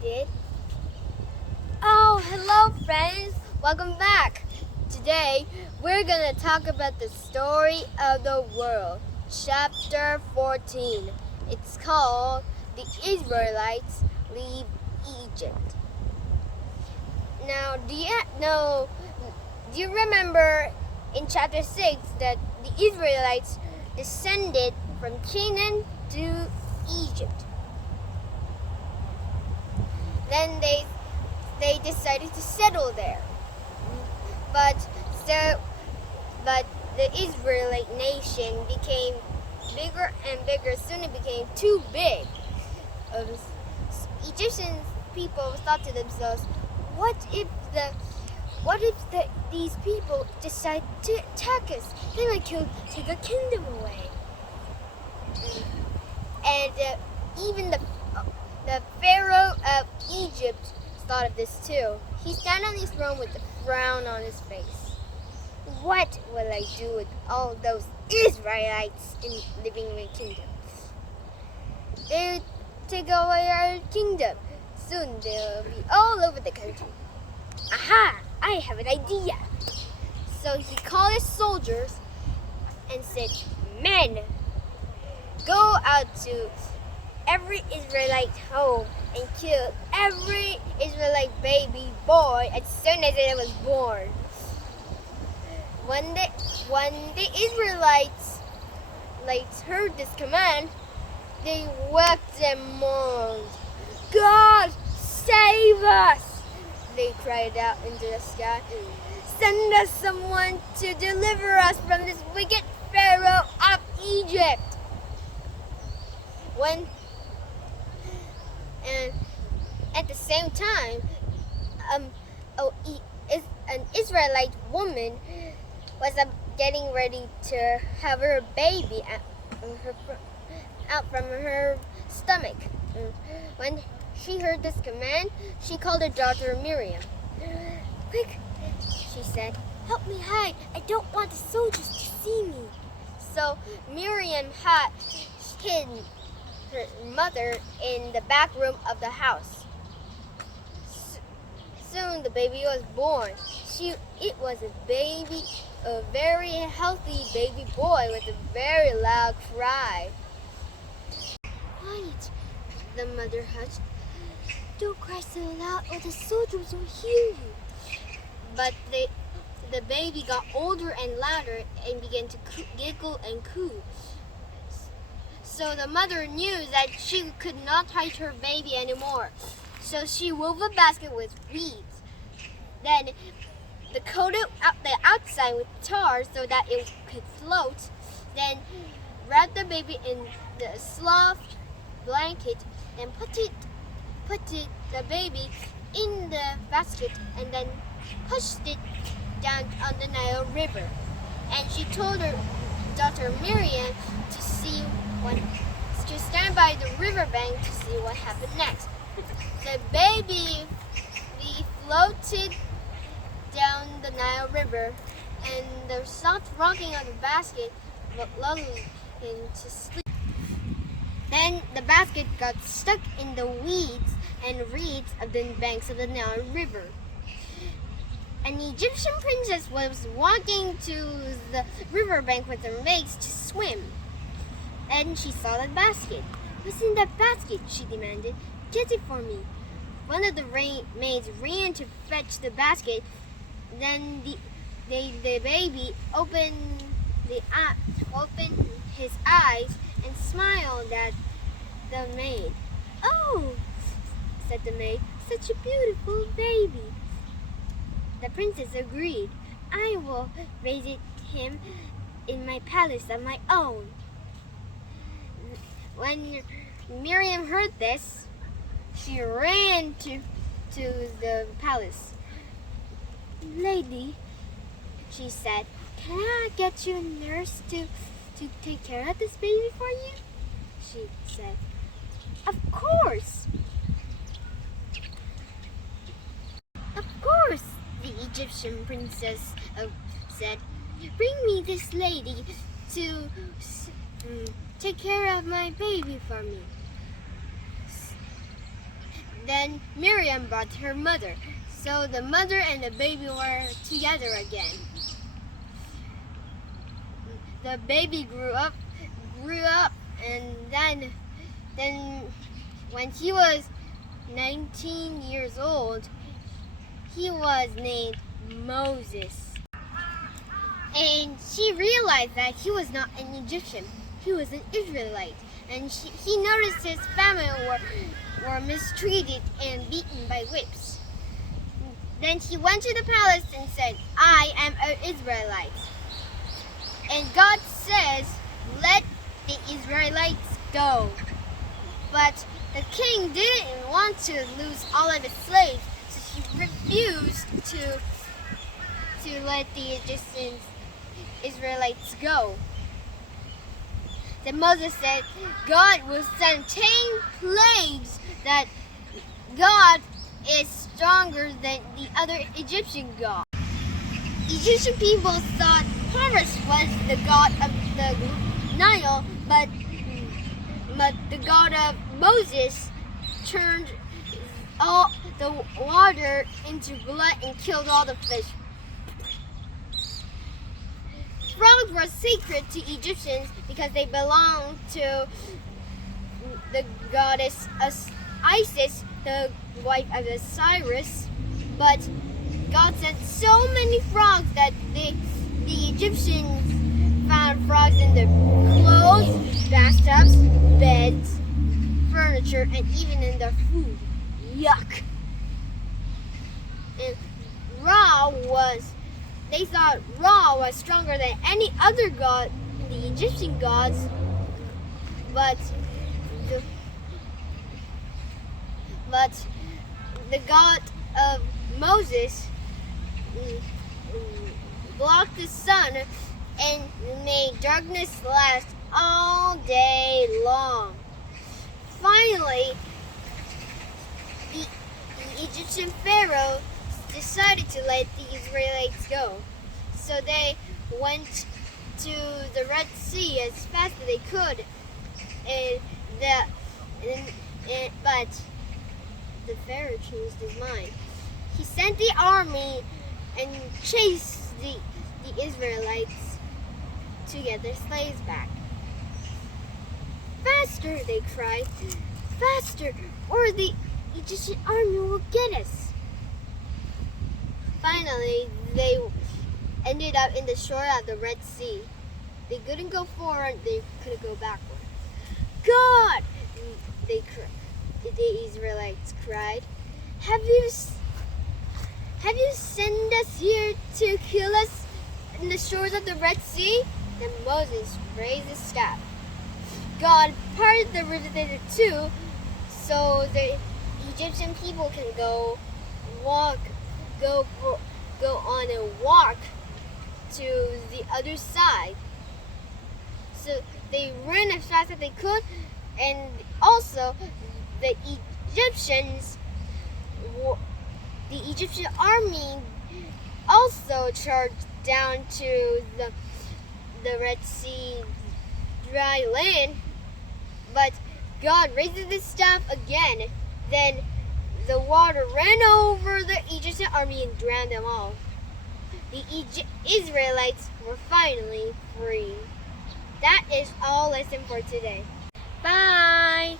did. Oh, hello friends! Welcome back! Today, we're gonna talk about the story of the world, chapter 14. It's called The Israelites Leave Egypt. Now, do you remember in chapter 6 that the Israelites descended from Canaan to Egypt? Then they decided to settle there. But the Israelite nation became bigger and bigger. Soon it became too big. Egyptian people thought to themselves, what if these people decide to attack us? They might take our kingdom away. And even the Pharaoh of Egypt thought of this too. He sat on his throne with a frown on his face. What will I do with all those Israelites living in my kingdom? They will take away our kingdom. Soon they'll be all over the country. Aha! I have an idea. So he called his soldiers and said, "Men, go out to every Israelite home and kill every Israelite baby boy as soon as it was born." When the Israelites heard this command, they wept and mourned. "God, save us!" they cried out into the sky. "Send us someone to deliver us from this wicked Pharaoh of Egypt." And at the same time, an Israelite woman was getting ready to have her baby out from her stomach. When she heard this command, she called her daughter Miriam. "Quick," she said, "help me hide. I don't want the soldiers to see me." So Miriam had hidden her mother in the back room of the house. Soon the baby was born. It was a very healthy baby boy with a very loud cry. "Quiet," the mother hushed. "Don't cry so loud or the soldiers will hear you." But the baby got older and louder and began to giggle and coo. So the mother knew that she could not hide her baby anymore. So she wove a basket with reeds. Then they coated the outside with tar so that it could float. Then wrapped the baby in the soft blanket and put the baby in the basket and then pushed it down on the Nile River. And she told her daughter Miriam to stand by the riverbank to see what happened next. The baby floated down the Nile River, and the soft rocking of the basket lulled him to sleep. Then the basket got stuck in the weeds and reeds of the banks of the Nile River. An Egyptian princess was walking to the riverbank with her maids to swim. And she saw the basket. "What's in that basket?" she demanded. "Get it for me." One of the maids ran to fetch the basket. Then the baby opened his eyes and smiled at the maid. "Oh," said the maid, "such a beautiful baby." The princess agreed. "I will raise him in my palace of my own." When Miriam heard this, she ran to the palace. "Lady," she said, "can I get you a nurse to take care of this baby for you?" She said. "Of course." "Of course," the Egyptian princess said. "Bring me this lady to take care of my baby for me." Then Miriam brought her mother. So the mother and the baby were together again. The baby grew up, and then when he was 19 years old, he was named Moses. And she realized that he was not an Egyptian, he was an Israelite. And he noticed his family were mistreated and beaten by whips. Then he went to the palace and said, I am an Israelite. And God says, let the Israelites go. But the king didn't want to lose all of his slaves, so he refused to let the Israelites go. Then Moses said, God will send 10 plagues, that God is stronger than the other Egyptian god. Egyptian people thought Horus was the god of the Nile, but the god of Moses turned all the water into blood and killed all the fish. Frogs were sacred to Egyptians because they belonged to the goddess Isis, the wife of Osiris. But God sent so many frogs that the Egyptians found frogs in their clothes, bathtubs, beds, furniture, and even in their food. Yuck! And they thought Ra was stronger than any other god, the Egyptian gods, but the god of Moses blocked the sun and made darkness last all day long. Finally, the Egyptian pharaoh decided to let the Israelites go. So they went to the Red Sea as fast as they could, but the pharaoh changed his mind. He sent the army and chased the Israelites to get their slaves back. Faster, they cried, faster, or the Egyptian army will get us. Finally, they ended up in the shore of the Red Sea. They couldn't go forward, they couldn't go backward. God, the Israelites cried, have you sent us here to kill us in the shores of the Red Sea? Then Moses raised his staff. God parted the river into two, so the Egyptian people can go on a walk to the other side. So they ran as fast as they could, and also the Egyptian army also charged down to the Red Sea dry land. But God raised his staff again. Then the water ran over the Egyptian army and drowned them all. The Israelites were finally free. That is all lesson for today. Bye!